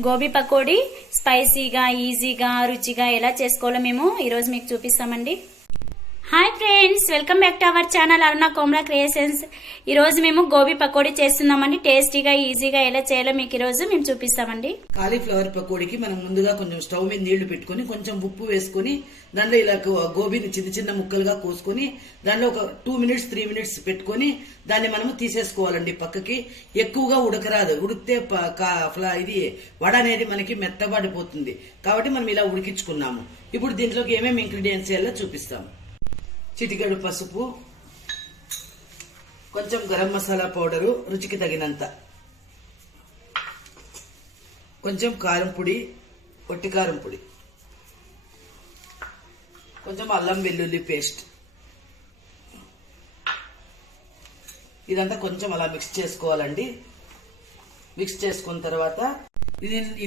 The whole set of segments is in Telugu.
గోబీ పకోడీ స్పైసీగా, ఈజీగా, రుచిగా ఎలా చేసుకోవాలో మేము ఈరోజు మీకు చూపిస్తామండి. Hi friends, welcome back to our channel Aruna Komla creations. ఈ రోజు మేము గోబీ పకోడీ చేస్తున్నామండి. టేస్టీగా, ఈజీగా ఎలా చేయాలో మీకు ఈ రోజు మేము చూపిస్తామండి. కాలీఫ్లవర్ పకోడీకి మనం ముందుగా కొంచెం స్టవ్ మీద నీళ్లు పెట్టుకుని కొంచెం ఉప్పు వేసుకుని దాంట్లో ఇలా గోబీని చిన్న చిన్న ముక్కలుగా కోసుకుని దాంట్లో ఒక 2 minutes 3 minutes పెట్టుకుని దాన్ని మనము తీసేసుకోవాలండి పక్కకి. ఎక్కువగా ఉడకరాదు, ఉడికితే ఇది వడ అనేది మనకి మెత్తబడిపోతుంది. కాబట్టి మనం ఇలా ఉడికించుకున్నాము. ఇప్పుడు దీంట్లోకి ఏమేమి ఇంగ్రీడియంట్స్ వేయాలో చూపిస్తాము. చిటికెడు పసుపు, కొంచెం గరం మసాలా పౌడరు రుచికి తగినంత, కొంచెం కారం పొడి, ఒట్టి కారం పొడి, కొంచెం అల్లం వెల్లుల్లి పేస్ట్. ఇదంతా కొంచెం అలా మిక్స్ చేసుకోవాలండి. మిక్స్ చేసుకున్న తర్వాత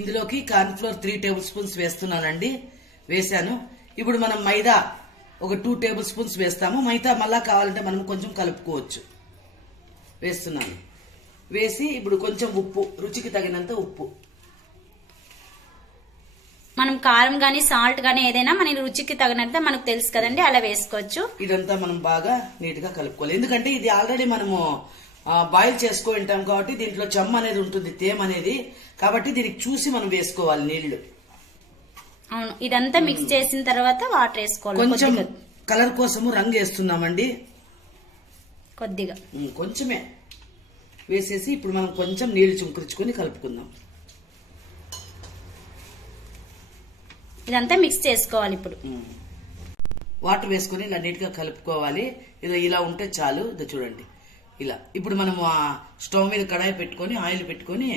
ఇందులోకి కార్న్ఫ్లోర్ 3 tablespoons వేస్తున్నానండి. వేసాను. ఇప్పుడు మనం మైదా ఒక 2 tablespoons వేస్తాము. మైదా మళ్ళా కావాలంటే మనం కొంచెం కలుపుకోవచ్చు. వేస్తున్నాను. వేసి ఇప్పుడు కొంచెం ఉప్పు, రుచికి తగినంత ఉప్పు. మనం కారం గానీ సాల్ట్ గానీ ఏదైనా మన రుచికి తగినంత మనకు తెలుసు కదండి, అలా వేసుకోవచ్చు. ఇదంతా మనం బాగా నీట్ గా కలుపుకోవాలి. ఎందుకంటే ఇది ఆల్రెడీ మనము బాయిల్ చేసుకుంటాం కాబట్టి దీంట్లో చెమ్మ అనేది ఉంటుంది, తేమ అనేది. కాబట్టి దీనికి చూసి మనం వేసుకోవాలి నీళ్లు. అవును, ఇదంతా మిక్స్ చేసిన తర్వాత వాటర్ వేసుకోవాలి. కొంచెం కలర్ కోసము రంగు వేస్తున్నామండి, కొద్దిగా కొంచెమే వేసేసి ఇప్పుడు మనం కొంచెం నీళ్లు చుంకరించుకొని కలుపుకుందాం. ఇదంతా మిక్స్ చేసుకోవాలి. ఇప్పుడు వాటర్ వేసుకుని ఇలా నీట్ గా కలుపుకోవాలి. ఇలా ఉంటే చాలు. ఇది చూడండి ఇలా. ఇప్పుడు మనం స్టవ్ మీద కడాయి పెట్టుకొని ఆయిల్ పెట్టుకొని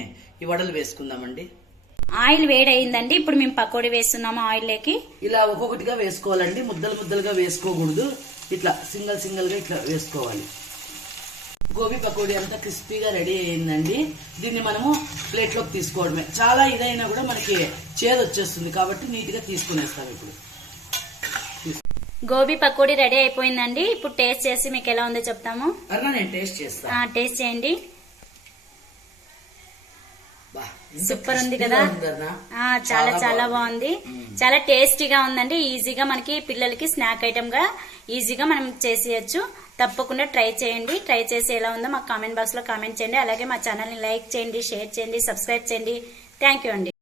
ఈ వడలు వేసుకుందామండి. ఆయిల్ వేడయిందండి. ఇప్పుడు మేము పకోడీ వేస్తున్నాము ఆయిల్లోకి. ఇలా ఒక్కొక్కటిగా వేసుకోవాలండి, ముద్దలు ముద్దలుగా వేసుకోకూడదు. ఇట్లా సింగల్ సింగల్ గా ఇట్లా వేసుకోవాలి. గోబీ పకోడీ అంతా క్రిస్పీగా రెడీ అయిందండి. దీన్ని మనము ప్లేట్ లోకి తీసుకోవడమే. చాలా ఇదైనా కూడా మనకి చేదు వచ్చేస్తుంది కాబట్టి నీట్ గా తీసుకునేస్తాం. ఇప్పుడు గోబీ పకోడీ రెడీ అయిపోయిందండి. ఇప్పుడు టేస్ట్ చేసి మీకు ఎలా ఉందో చెప్తాము. అన్నా నేను టేస్ట్ చేస్తాను. టేస్ట్ చేయండి. సూపర్ ఉంది కదా, చాలా చాలా బాగుంది. చాలా టేస్టీగా ఉందండి. ఈజీగా మనకి పిల్లలకి స్నాక్ ఐటమ్ గా ఈజీగా మనం చేసేయచ్చు. తప్పకుండా ట్రై చేయండి. ట్రై చేసి ఎలా ఉందో మాకు కామెంట్ బాక్స్ లో కామెంట్ చేయండి. అలాగే మా ఛానల్ ని లైక్ చేయండి, షేర్ చేయండి, సబ్స్క్రైబ్ చేయండి. థ్యాంక్ యూ అండి.